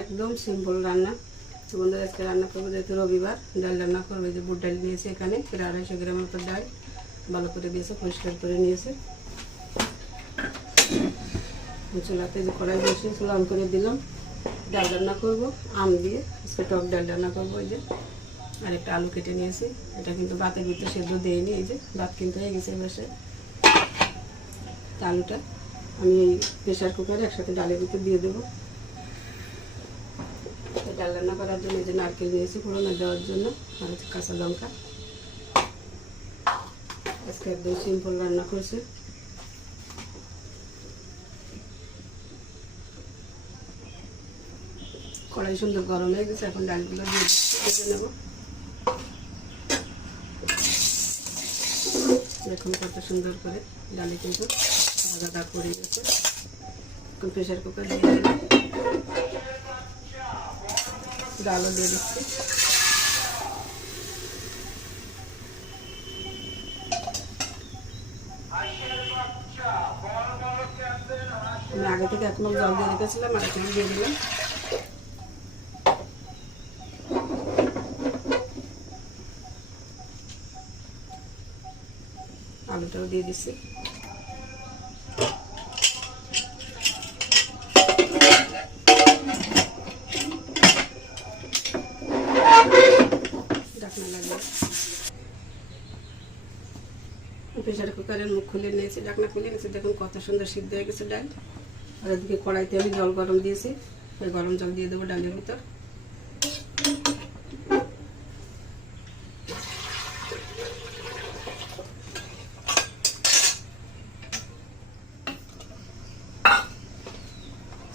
একদম সিম্পল রান্না। তো বন্ধুরা আজকে রান্না করবো, যেহেতু রবিবার, ডাল রান্না করবো। যে বুট ডাল নিয়েছি এখানে প্রায় 250 গ্রাম মতো ডাল, ভালো করে দিয়েছে, পরিষ্কার করে নিয়েছে। চুলাতে যে কড়াই বসে চুলা অন করে দিলাম। ডাল রান্না করবো আম দিয়ে, আজকে টক ডাল রান্না করবো। এই যে আর একটা আলু কেটে নিয়েছি, এটা কিন্তু ভাতের ভিতরে সেদ্ধ দিইনি। এই যে ভাত কিন্তু হয়ে গেছে বসে। আলুটা আমি এই প্রেশার কুকারে একসাথে ডালের ভিতরে দিয়ে দেবো। ডাল রান্না করার জন্য এই যে নারকেল নিয়েছি ফোড়নে দেওয়ার জন্য, আর হচ্ছে কাঁচা লঙ্কা। আজকে একদম সিম্পল রান্না করছে। কড়াই সুন্দর গরম হয়ে গেছে, এখন ডালগুলো দিয়ে নেব। দেখুন কত সুন্দর করে ডালে কিন্তু ভাজা দাগ পড়ে গেছে। এখন প্রেশার কুকার দিয়ে দিলাম, ডালও দিয়ে দিচ্ছি। আমি আগে থেকে 1 মগ জল দিয়ে রেখেছিলাম, আর 1 মগ দিয়ে দিলাম। আলুটাও দিয়ে দিচ্ছি। ঢাকনা লাগিয়ে প্রেশার কুকারের মুখ খুলে নিয়েছি, ঢাকনা খুলে নিয়েছি। দেখুন কত সুন্দর সিদ্ধ হয়ে গেছে ডাল। আর এদিকে কড়াইতে আমি জল গরম দিয়েছি, ওই গরম জল দিয়ে দেবো ডালের ভিতর।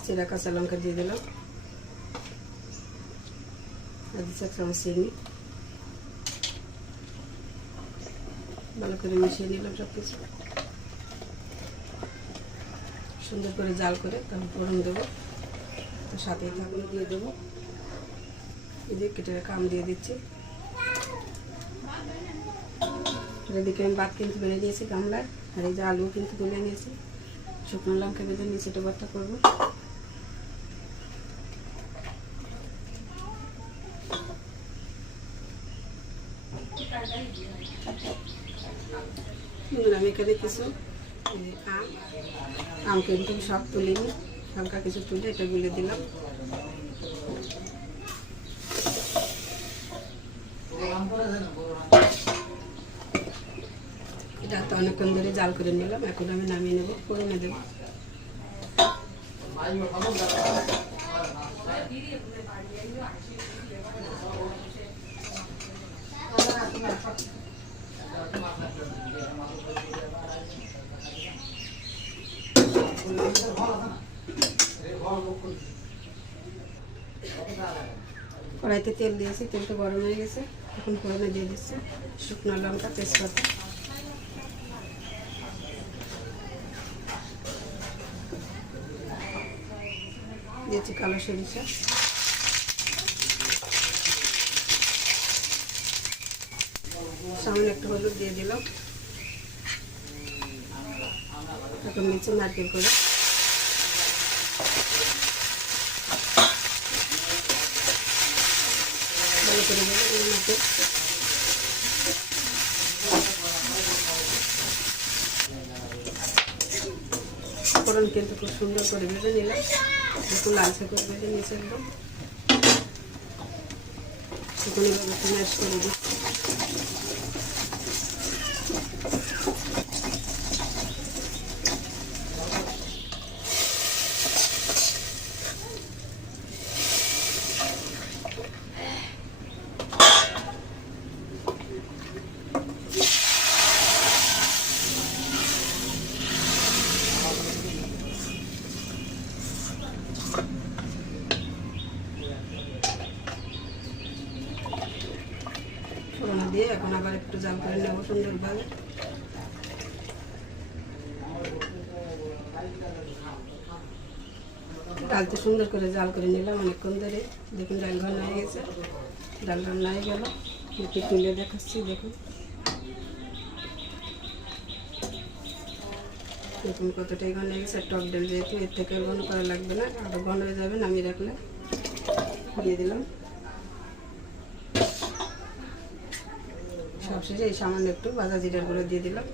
চেরা কাঁচা লঙ্কা দিয়ে দিলাম, আর 1 চামচ চিনি। ভালো করে মিশিয়ে নিলাম সব কিছু। সুন্দর করে জাল করে তারপর ফোড়ন দেবো। তো সাথেই থাকুন, দিয়ে দেবো। এই যে কেটে রাখা আম দিয়ে দিচ্ছি। এদিকে আমি ভাত কিন্তু বেড়ে নিয়েছি গামলায়, আর এই যে আলু কিন্তু তুলে নিয়েছি। শুকনো লঙ্কা ভেজে নিয়েছি, এটা ভর্তা করবো। আমি এখানে কিছু আম কিন্তু সব তুলিনি, হালকা কিছু তুলে এটা গুলে দিলাম। এটা তো অনেকক্ষণ ধরে জাল করে নিলাম, এখন আমি নামিয়ে নেবো, ফোড়নে দেবো। কড়াইতে তেল দিয়েছি, তেলটা গরম হয়ে গেছে। এখন ফোড়নে দিয়ে দিচ্ছি শুকনো লঙ্কা, তেজপাতা, দিয়েছি কালো সরিষা, সামান্য একটু হলুদ দিয়ে দিলাম। এখন নিচে নারকেল করে ভালো করে দেবো। এর মধ্যে ফোড়ন কিন্তু খুব সুন্দর করে ভেজে নিলাম, একটু লালচে করে ভেজে নিয়েছে একদম। এখন এভাবে একটু ম্যাশ করে দিচ্ছি। ফোড়ন দিয়ে এখন আবার একটু জাল করে নেবো সুন্দরভাবে। ডালতে সুন্দর করে জাল করে নিলাম অনেকক্ষণ ধরে। দেখুন ডাল ঘন হয়ে গেছে, ডাল রান্না হয়ে গেল। একটু তুলে দেখাচ্ছি, দেখুন দেখুন কতটাই ঘন হয়ে গেছে। টক ডাল যেহেতু, এর থেকে ঘন করা লাগবে না, আরও ঘন হয়ে যাবে নামিয়ে রাখলে। দিয়ে দিলাম। সবশেষে এই সামান্য একটু ভাজা জিরার গুঁড়ো দিয়ে দিলাম।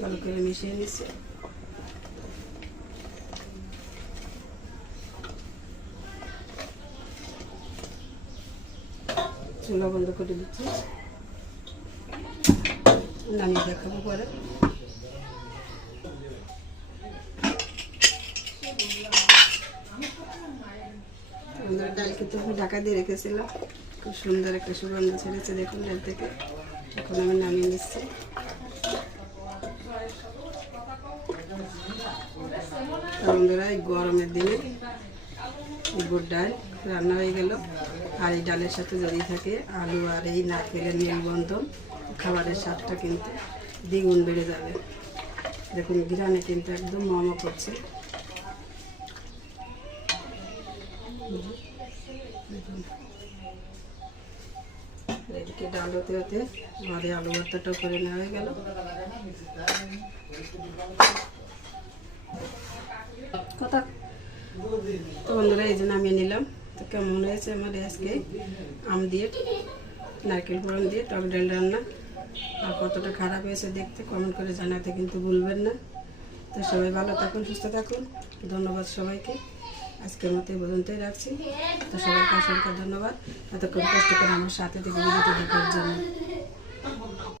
ভালো করে মিশিয়ে নিচ্ছি। চুলা বন্ধ করে দিচ্ছি, নামিয়ে দেখাবো পরে। ডাল কিন্তু ঢাকা দিয়ে রেখেছিলাম, খুব সুন্দর একটা সুগন্ধ ছেড়েছে দেখুন ডাল থেকে। এখন আমি নামিয়ে নিচ্ছি। বন্ধুরা এই গরমের দিনে বুট ডাল রান্না হয়ে গেল। আর এই ডালের সাথে যদি থাকে আলু আর এই নারকেলের মেলবন্ধন, খাবারের স্বাদটা কিন্তু দ্বিগুণ বেড়ে যাবে। দেখুন ঘ্রাণে কিন্তু একদম মমো করছে। এদিকে ডাল হতে হতে ঘরে আলু ভর্তাটাও করে নেওয়া হয়ে গেল। কথা তো বন্ধুরা এই যে নামিয়ে নিলাম। তো কেমন হয়েছে আমার আজকে আম দিয়ে নারকেল ফোড়ন দিয়ে টক ডাল রান্না, আর কতটা খারাপ হয়েছে দেখতে কমেন্ট করে জানাতে কিন্তু ভুলবেন না। তো সবাই ভালো থাকুন, সুস্থ থাকুন। ধন্যবাদ সবাইকে। আজকের মতো এই পর্যন্তই রাখছি। তো সবাইকে অসংখ্য ধন্যবাদ এতক্ষণ কষ্ট করে আমার সাথে থেকে ভিডিওটি দেখার জন্য।